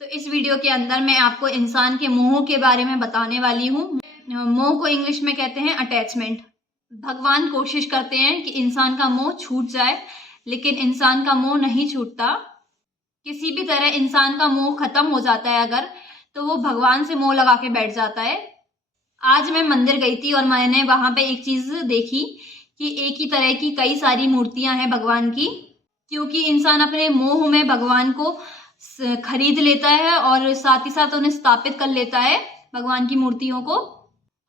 तो इस वीडियो के अंदर मैं आपको इंसान के मोह के बारे में बताने वाली हूँ। मोह को इंग्लिश में कहते हैं अटैचमेंट। भगवान कोशिश करते हैं कि इंसान का मोह छूट जाए, लेकिन इंसान का मोह नहीं छूटता। किसी भी तरह इंसान का मोह खत्म हो जाता है अगर, तो वो भगवान से मोह लगा के बैठ जाता है। आज मैं मंदिर गई थी और मैंने वहां पे एक चीज देखी कि एक ही तरह की कई सारी मूर्तियां हैं भगवान की, क्योंकि इंसान अपने मोह में भगवान को खरीद लेता है और साथ ही साथ उन्हें स्थापित कर लेता है, भगवान की मूर्तियों को।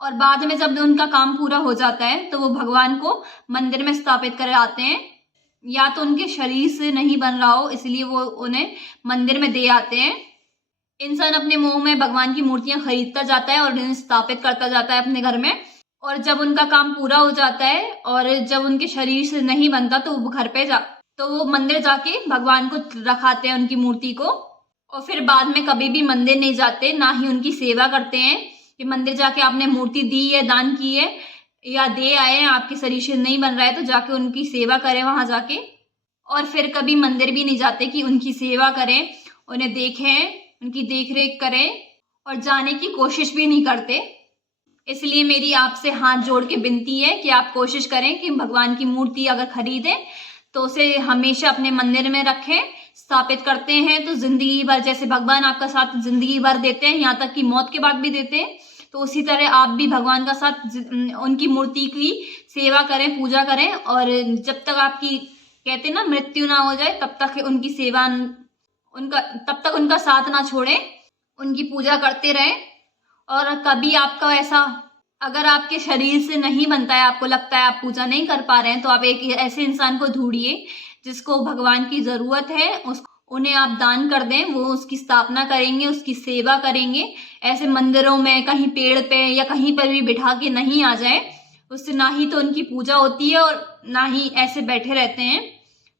और बाद में जब उनका काम पूरा हो जाता है तो वो भगवान को मंदिर में स्थापित कर आते हैं, या तो उनके शरीर से नहीं बन रहा हो इसलिए वो उन्हें मंदिर में दे आते हैं। इंसान अपने मोह में भगवान की मूर्तियां खरीदता जाता है और उन्हें स्थापित करता जाता है अपने घर में, और जब उनका काम पूरा हो जाता है और जब उनके शरीर से नहीं बनता तो वो घर पे तो वो मंदिर जाके भगवान को रखाते हैं, उनकी मूर्ति को। और फिर बाद में कभी भी मंदिर नहीं जाते, ना ही उनकी सेवा करते हैं कि मंदिर जाके आपने मूर्ति दी है, दान की है या दे आए हैं, आपके शरीर से नहीं बन रहा है तो जाके उनकी सेवा करें वहां जाके। और फिर कभी मंदिर भी नहीं जाते कि उनकी सेवा करें, उन्हें देखें, उनकी देख रेख करें, और जाने की कोशिश भी नहीं करते। इसलिए मेरी आपसे हाथ जोड़ के विनती है कि आप कोशिश करें कि भगवान की मूर्ति अगर खरीदें तो उसे हमेशा अपने मंदिर में रखें। स्थापित करते हैं तो जिंदगी भर, जैसे भगवान आपका साथ जिंदगी भर देते हैं, यहाँ तक कि मौत के बाद भी देते हैं, तो उसी तरह आप भी भगवान का साथ उनकी मूर्ति की सेवा करें, पूजा करें। और जब तक आपकी, कहते हैं ना, मृत्यु ना हो जाए तब तक उनकी सेवा, तब तक उनका साथ ना छोड़ें, उनकी पूजा करते रहें। और कभी आपका ऐसा, अगर आपके शरीर से नहीं बनता है, आपको लगता है आप पूजा नहीं कर पा रहे हैं, तो आप एक ऐसे इंसान को ढूंढिए जिसको भगवान की जरूरत है, उन्हें आप दान कर दें, वो उसकी स्थापना करेंगे, उसकी सेवा करेंगे। ऐसे मंदिरों में कहीं पेड़ पे या कहीं पर भी बिठा के नहीं आ जाए, उससे ना ही तो उनकी पूजा होती है और ना ही ऐसे बैठे रहते हैं।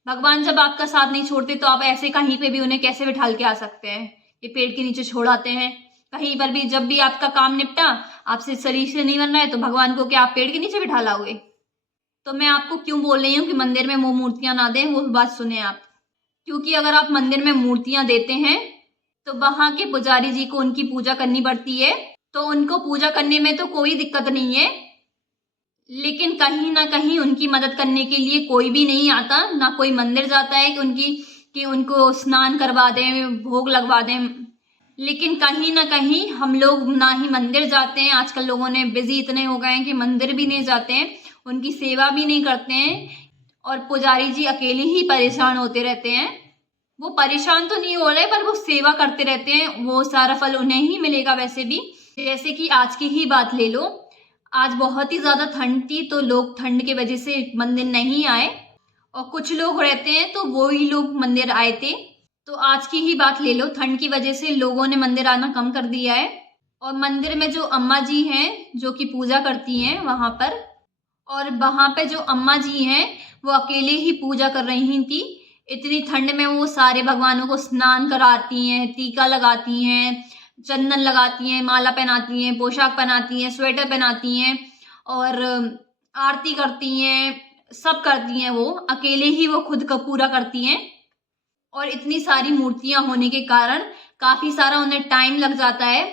भगवान जब आपका साथ नहीं छोड़ते तो आप ऐसे कहीं पे भी उन्हें कैसे बिठा के आ सकते हैं? ये पेड़ के नीचे छोड़ आते हैं कहीं पर भी। जब भी आपका काम निपटा, आपसे शरीर से नहीं बन रहा है, तो भगवान को क्या आप पेड़ के नीचे बिठा लाओगे? तो मैं आपको क्यों बोल रही हूँ कि मंदिर में वो मूर्तियां ना दें, वो बात सुने आप। क्योंकि अगर आप मंदिर में मूर्तियां देते हैं तो वहां के पुजारी जी को उनकी पूजा करनी पड़ती है, तो उनको पूजा करने में तो कोई दिक्कत नहीं है, लेकिन कहीं ना कहीं उनकी मदद करने के लिए कोई भी नहीं आता, ना कोई मंदिर जाता है कि उनको स्नान करवा दें, भोग लगवा दें। लेकिन कहीं ना कहीं हम लोग ना ही मंदिर जाते हैं, आजकल लोगों ने बिजी इतने हो गए हैं कि मंदिर भी नहीं जाते हैं, उनकी सेवा भी नहीं करते हैं, और पुजारी जी अकेले ही परेशान होते रहते हैं। वो परेशान तो नहीं हो रहे, पर वो सेवा करते रहते हैं, वो सारा फल उन्हें ही मिलेगा वैसे भी। जैसे कि आज की ही बात ले लो, आज बहुत ही ज्यादा ठंड थी तो लोग ठंड की वजह से मंदिर नहीं आए, और कुछ लोग रहते हैं तो वो ही लोग मंदिर आए थे। तो आज की ही बात ले लो, ठंड की वजह से लोगों ने मंदिर आना कम कर दिया है। और मंदिर में जो अम्मा जी हैं जो कि पूजा करती हैं वहां पर, और वहां पे जो अम्मा जी हैं वो अकेले ही पूजा कर रही थी। इतनी ठंड में वो सारे भगवानों को स्नान कराती हैं, टीका लगाती हैं, चंदन लगाती हैं, माला पहनाती हैं, पोशाक पहनाती हैं, स्वेटर पहनाती हैं, और आरती करती हैं, सब करती हैं। वो अकेले ही वो खुद का पूरा करती हैं। और इतनी सारी मूर्तियां होने के कारण काफी सारा उन्हें टाइम लग जाता है,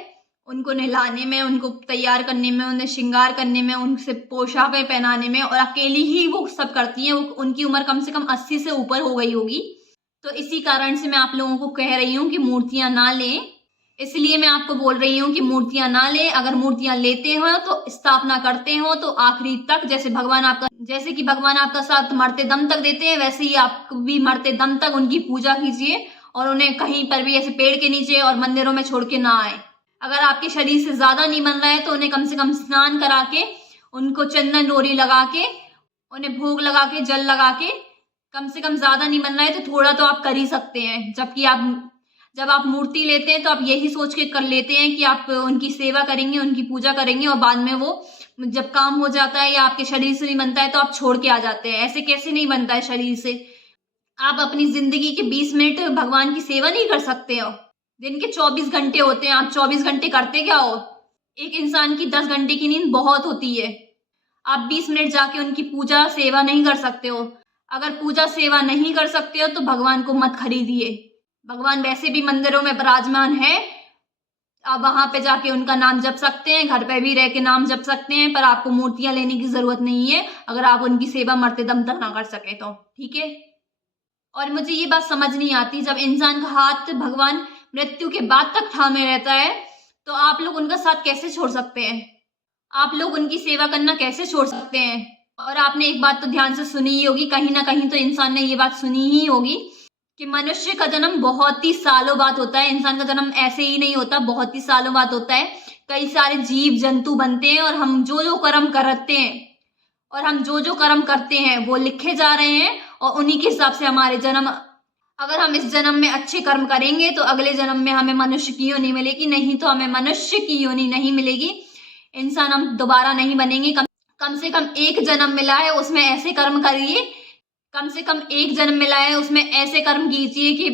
उनको नहलाने में, उनको तैयार करने में, उन्हें श्रृंगार करने में, उनसे पोशाकें पहनाने में, और अकेली ही वो सब करती हैं। उनकी उम्र कम से कम 80 से ऊपर हो गई होगी। तो इसी कारण से मैं आप लोगों को कह रही हूँ कि मूर्तियां ना लें। इसलिए मैं आपको बोल रही हूँ कि मूर्तियां ना लें। अगर मूर्तियां लेते हो तो स्थापना करते हो तो आखिरी तक, जैसे कि भगवान आपका साथ मरते दम तक देते हैं, वैसे ही आप भी मरते दम तक उनकी पूजा कीजिए, और उन्हें कहीं पर भी ऐसे पेड़ के नीचे और मंदिरों में छोड़ के ना आए। अगर आपके शरीर से ज्यादा नहीं बन रहा है तो उन्हें कम से कम स्नान करा के, उनको चंदन डोरी लगा के, उन्हें भोग लगा के, जल लगा के, कम से कम ज्यादा नहीं बन रहा है तो थोड़ा तो आप कर ही सकते हैं। जब आप मूर्ति लेते हैं तो आप यही सोच के कर लेते हैं कि आप उनकी सेवा करेंगे, उनकी पूजा करेंगे, और बाद में वो जब काम हो जाता है या आपके शरीर से नहीं बनता है तो आप छोड़ के आ जाते हैं। ऐसे कैसे नहीं बनता है शरीर से? आप अपनी जिंदगी के 20 मिनट भगवान की सेवा नहीं कर सकते हो? दिन के 24 घंटे होते हैं, आप 24 घंटे करते क्या हो? एक इंसान की 10 घंटे की नींद बहुत होती है। आप 20 मिनट जाके उनकी पूजा सेवा नहीं कर सकते हो। अगर पूजा सेवा नहीं कर सकते हो तो भगवान को मत खरीदिए। भगवान वैसे भी मंदिरों में विराजमान है, आप वहां पे जाके उनका नाम जप सकते हैं, घर पे भी रह के नाम जप सकते हैं, पर आपको मूर्तियां लेने की जरूरत नहीं है अगर आप उनकी सेवा मरते दम तक ना कर सके तो, ठीक है। और मुझे ये बात समझ नहीं आती, जब इंसान का हाथ भगवान मृत्यु के बाद तक थामे रहता है तो आप लोग उनका साथ कैसे छोड़ सकते हैं, आप लोग उनकी सेवा करना कैसे छोड़ सकते हैं। और आपने एक बात तो ध्यान से सुनी ही होगी, कहीं ना कहीं तो इंसान ने ये बात सुनी ही होगी कि मनुष्य का जन्म बहुत ही सालों बाद होता है। इंसान का जन्म ऐसे ही नहीं होता, बहुत ही सालों बाद होता है। कई सारे जीव जंतु बनते हैं और हम जो जो कर्म करते हैं और हम जो जो कर्म करते हैं वो लिखे जा रहे हैं और उन्हीं के हिसाब से हमारे जन्म, अगर हम इस जन्म में अच्छे कर्म करेंगे तो अगले जन्म में हमें मनुष्य की योनि मिलेगी, नहीं तो हमें मनुष्य की योनि नहीं मिलेगी। इंसान हम दोबारा नहीं बनेंगे। कम से कम एक जन्म मिला है उसमें ऐसे कर्म करिए, कम से कम एक जन्म मिला है उसमें ऐसे कर्म कीजिए कि